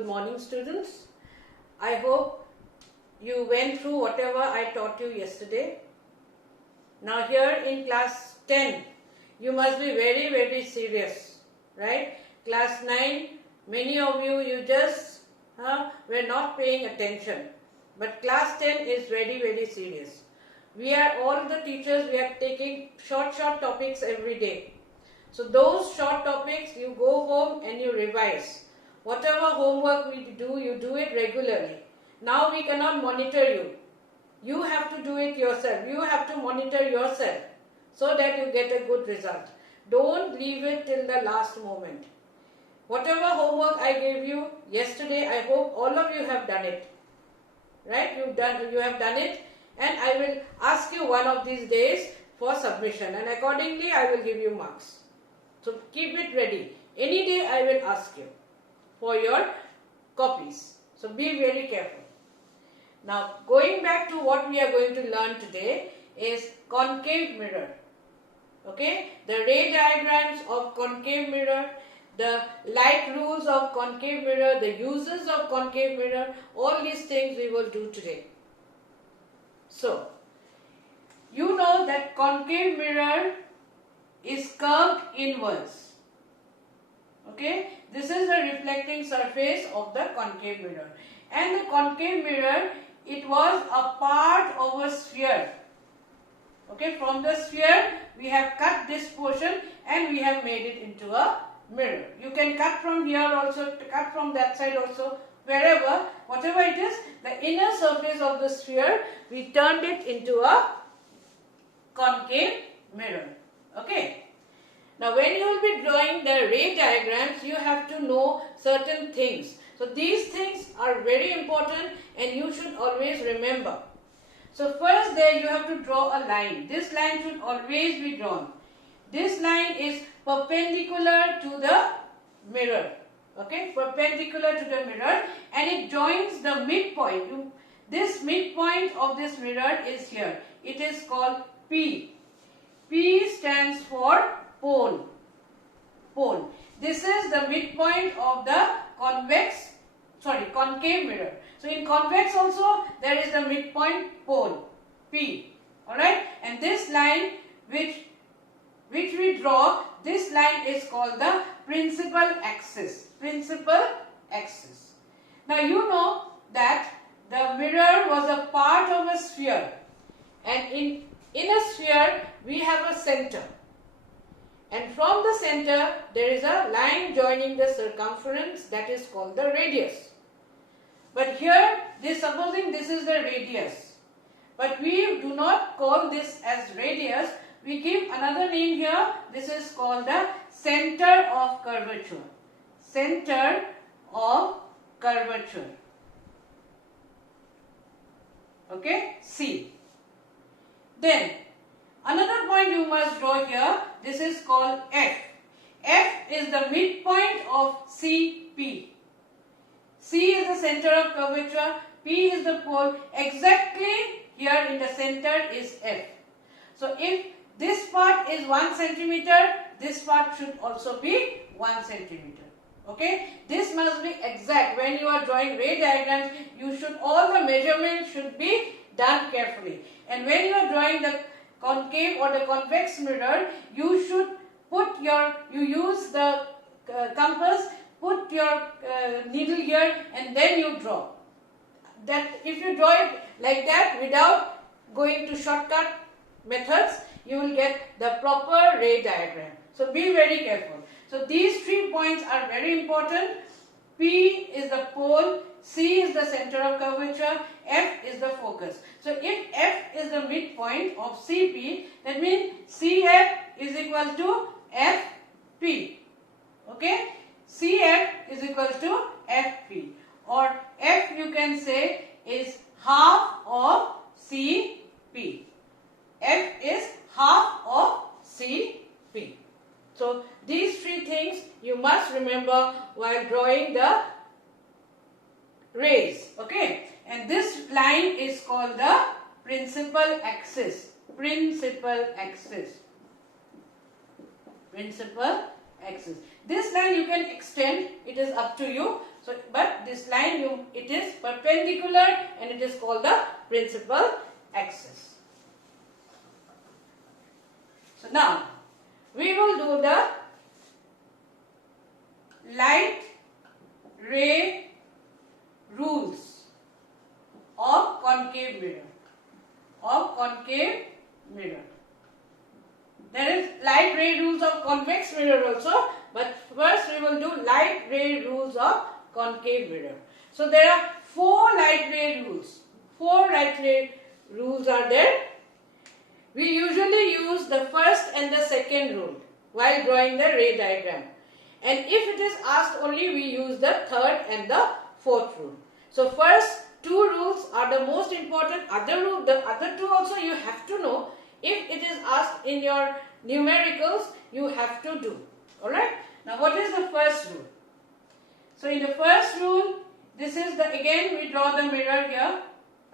good morning, students. I hope you went through whatever I taught you yesterday. Now here in class 10, you must be very, very serious, right? Class 9, many of you just were not paying attention. But class 10 is very, very serious. We are all the teachers, we are taking short topics every day. So those short topics, you go home and you revise. Whatever homework we do, you do it regularly. Now we cannot monitor you. You have to do it yourself. You have to monitor yourself so that you get a good result. Don't leave it till the last moment. Whatever homework I gave you yesterday, I hope all of you have done it. Right? You have done it, and I will ask you one of these days for submission, and accordingly I will give you marks. So keep it ready. Any day I will ask you for your copies. So be very careful. Now going back to what we are going to learn today is concave mirror. Okay, the ray diagrams of concave mirror, the light rules of concave mirror, the uses of concave mirror, all these things we will do today. So, you know that concave mirror is curved inwards. Okay, this is the reflecting surface of the concave mirror. And the concave mirror, it was a part of a sphere. Okay, from the sphere, we have cut this portion and we have made it into a mirror. You can cut from here also, cut from that side also, wherever, whatever it is, the inner surface of the sphere, we turned it into a concave mirror. Okay. Now when you will be drawing the ray diagrams, you have to know certain things. So these things are very important and you should always remember. So first there you have to draw a line. This line should always be drawn. This line is perpendicular to the mirror. Okay, perpendicular to the mirror, and it joins the midpoint. This midpoint of this mirror is here. It is called P. P stands for pole. Pole. This is the midpoint of the concave mirror. So in convex also there is the midpoint pole, P. Alright, and this line which we draw, this line is called the principal axis. Principal axis. Now you know that the mirror was a part of a sphere, and in a sphere we have a center, and from the center there is a line joining the circumference, that is called the radius. But here, supposing this is the radius, but we do not call this as radius, we give another name here. This is called the center of curvature. Center of curvature. Okay, C. Then another point you must draw here. This is called F. F is the midpoint of CP. C is the center of curvature. P is the pole. Exactly here in the center is F. So if this part is 1 centimeter, this part should also be 1 centimeter. Okay, this must be exact. When you are drawing ray diagrams, all the measurements should be done carefully. And when you are drawing the concave or the convex mirror, you should use the compass, put your needle here, and then you draw. That if you draw it like that without going to shortcut methods, you will get the proper ray diagram. So be very careful. So these 3 points are very important. P is the pole, C is the center of curvature, F is the focus. So if F is the midpoint of CP, that means CF is equal to FP. Okay? CF is equal to FP, or F you can say is half of CP. F is half of CP. So these 3 things you must remember while drawing the rays. Okay, and this line is called the principal axis. Principal axis. Principal axis. This line you can extend, it is up to you, So, but this line it is perpendicular and it is called the principal axis. So now we will do the light ray rules of concave mirror. There is light ray rules of convex mirror also, but first we will do light ray rules of concave mirror. So there are 4 light ray rules. 4 light ray rules are there. We usually use the first and the second rule while drawing the ray diagram. And if it is asked only, we use the third and the fourth rule. So first 2 rules are the most important. The other 2 also you have to know. If it is asked in your numericals, you have to do. Alright? Now what is the first rule? So in the first rule, this is the, again we draw the mirror here.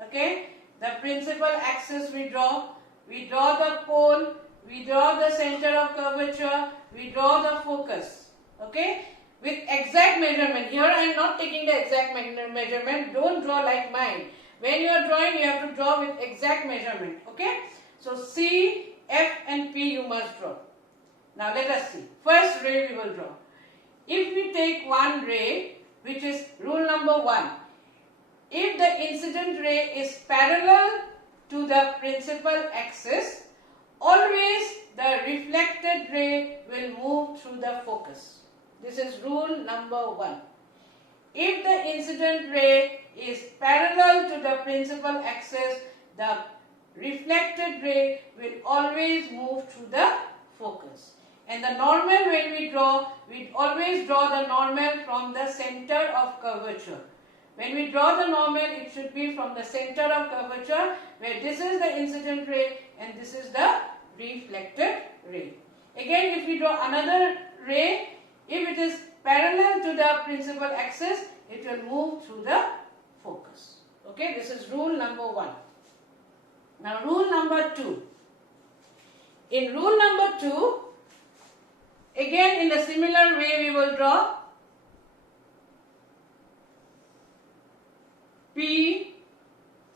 Okay? The principal axis we draw the pole, we draw the center of curvature, we draw the focus. Okay? With exact measurement. Here I am not taking the exact measurement. Don't draw like mine. When you are drawing, you have to draw with exact measurement. Okay? So C, F and P you must draw. Now let us see. First ray we will draw. If we take one ray, which is rule number 1, if the incident ray is parallel to the principal axis, always the reflected ray will move through the focus. This is rule number 1. If the incident ray is parallel to the principal axis, the reflected ray will always move through the focus. And the normal when we always draw the normal from the center of curvature. When we draw the normal, it should be from the center of curvature, where this is the incident ray and this is the reflected ray. Again, if we draw another ray, if it is parallel to the principal axis, it will move through the focus. Okay, this is rule number 1. Now rule number 2. In rule number 2, again in a similar way we will draw P,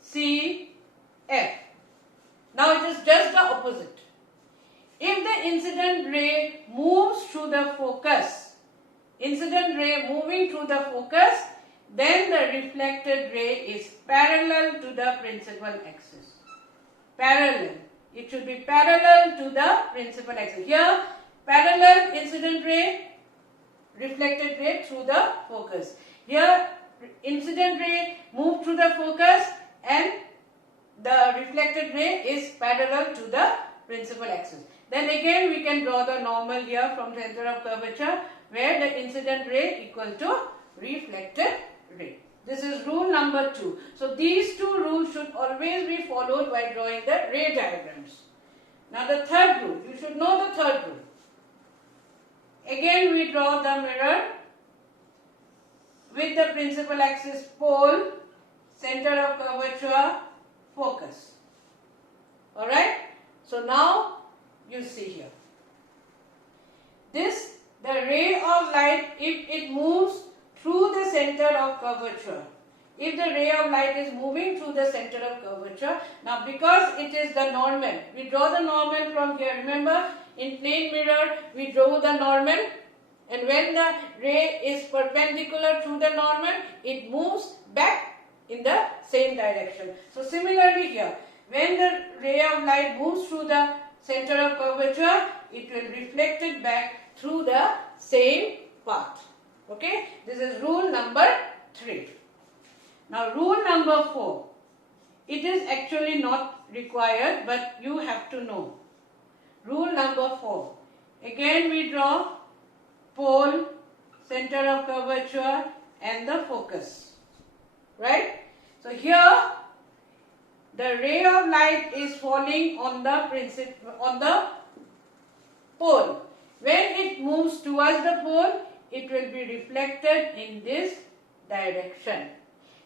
C, F. Now it is just the opposite. If the incident ray moves through the focus, incident ray moving through the focus, then the reflected ray is parallel to the principal axis. Parallel. It should be parallel to the principal axis. Here, parallel incident ray, reflected ray through the focus. Here, incident ray move through the focus and the reflected ray is parallel to the principal axis. Then again we can draw the normal here from center of curvature, where the incident ray equal to reflected ray. This is rule number 2. So these 2 rules should always be followed while drawing the ray diagrams. Now the third rule, you should know the third rule. Again we draw the mirror with the principal axis pole, center of curvature, focus. Alright? So now you see here. The ray of light, if it moves through the center of curvature, if the ray of light is moving through the center of curvature, now because it is the normal, we draw the normal from here. Remember, in plane mirror, we draw the normal, and when the ray is perpendicular to the normal, it moves back in the same direction. So similarly here, when the ray of light moves through the center of curvature, it will reflect it back through the same path. Okay, this is rule number 3. Now rule number 4. It is actually not required, but you have to know. Rule number 4. Again we draw pole, center of curvature and the focus. Right? So here the ray of light is falling on the pole. When it moves towards the pole, it will be reflected in this direction.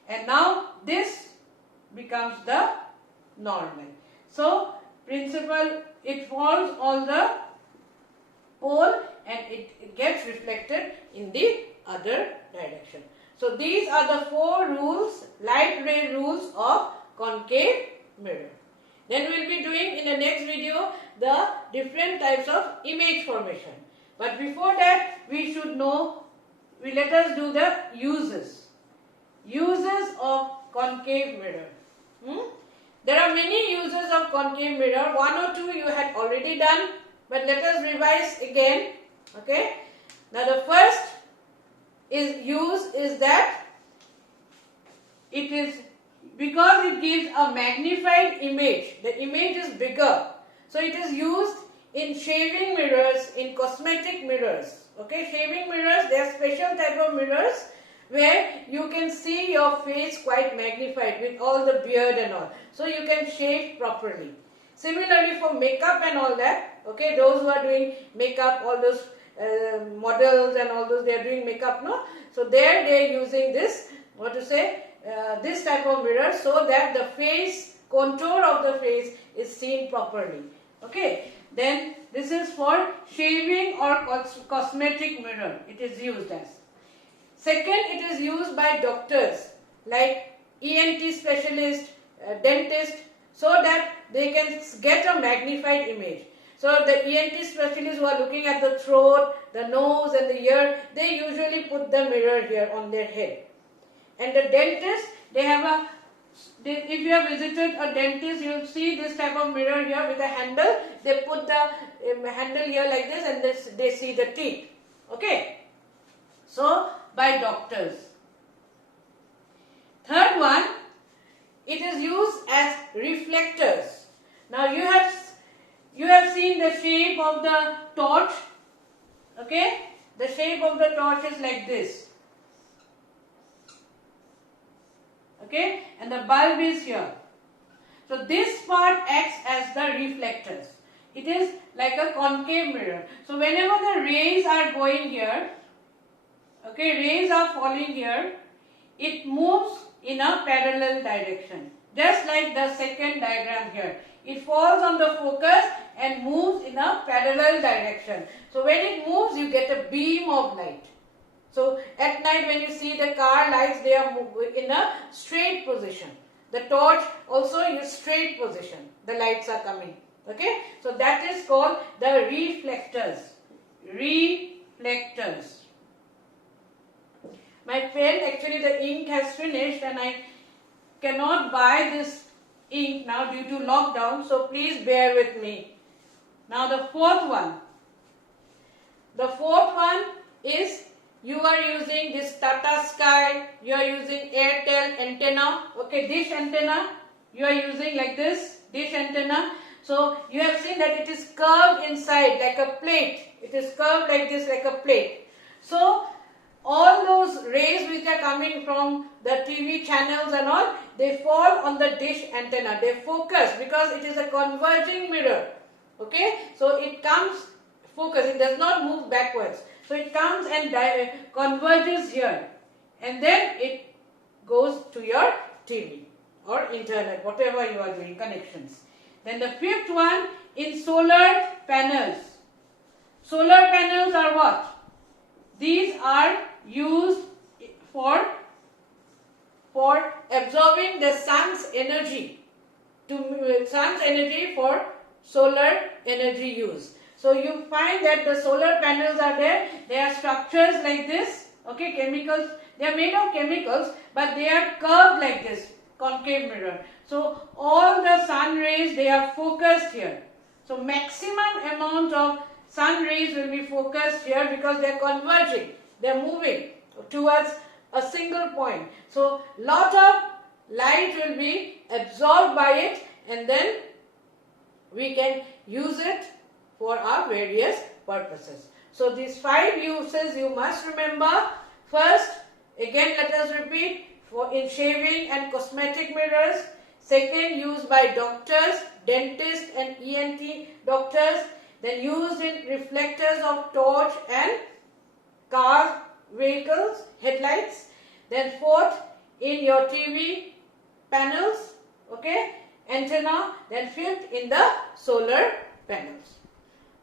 And now this becomes the normal. So it falls on the pole and it gets reflected in the other direction. So these are the 4 rules, light ray rules of concave mirror. Then we will be doing in the next video the different types of image formation. But before that, we should know, let us do the uses. Uses of concave mirror. There are many uses of concave mirror. 1 or 2 you had already done, but let us revise again. Okay. Now the first use is that it is because it gives a magnified image. The image is bigger. So it is used in shaving mirrors, in cosmetic mirrors. Okay, shaving mirrors, they are special type of mirrors where you can see your face quite magnified with all the beard and all. So you can shave properly. Similarly for makeup and all that, okay, those who are doing makeup, all those models and all those, they are doing makeup, no? So there they are using this, this type of mirror so that the face, contour of the face is seen properly. Okay, then this is for shaving or cosmetic mirror, it is used as. Second, it is used by doctors like ENT specialist, dentist, so that they can get a magnified image. So the ENT specialists who are looking at the throat, the nose and the ear, they usually put the mirror here on their head. And the dentist, they have if you have visited a dentist, you will see this type of mirror here with a handle. They put the handle here like this and they see the teeth. Okay. So, by doctors. Third one, it is used as reflectors. Now you have seen the shape of the torch. Okay. The shape of the torch is like this. Okay, and the bulb is here. So this part acts as the reflectors. It is like a concave mirror. So whenever the rays are going here, okay, rays are falling here, it moves in a parallel direction. Just like the second diagram here. It falls on the focus and moves in a parallel direction. So when it moves, you get a beam of light. So at night when you see the car lights, they are in a straight position. The torch also in a straight position. The lights are coming. Okay. So that is called the reflectors. Reflectors. My pen, actually the ink has finished and I cannot buy this ink now due to lockdown. So please bear with me. Now the fourth one. The fourth one is you are using this Tata Sky, you are using Airtel antenna, okay, dish antenna, you are using like this, dish antenna. So you have seen that it is curved inside like a plate. It is curved like this like a plate. So all those rays which are coming from the TV channels and all, they fall on the dish antenna. They focus because it is a converging mirror. Okay, so it comes focus, it does not move backwards. So it comes and converges here and then it goes to your TV or internet, whatever you are doing, connections. Then the fifth one in solar panels. Solar panels are what? These are used for absorbing the sun's energy, sun's energy for solar energy use. So you find that the solar panels are there, they are structures like this, okay, chemicals, they are made of chemicals but they are curved like this, concave mirror. So all the sun rays, they are focused here. So maximum amount of sun rays will be focused here because they are converging, they are moving towards a single point. So lot of light will be absorbed by it and then we can use it for our various purposes. So these 5 uses you must remember. First, again let us repeat, for in shaving and cosmetic mirrors. Second, used by doctors, dentists and ENT doctors. Then used in reflectors of torch and car, vehicles, headlights. Then fourth, in your TV panels, okay, antenna. Then fifth, in the solar panels.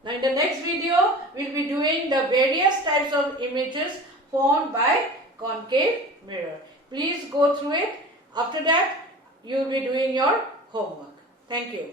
Now in the next video, we will be doing the various types of images formed by concave concave mirror. Please go through it. After that, you will be doing your homework. Thank you.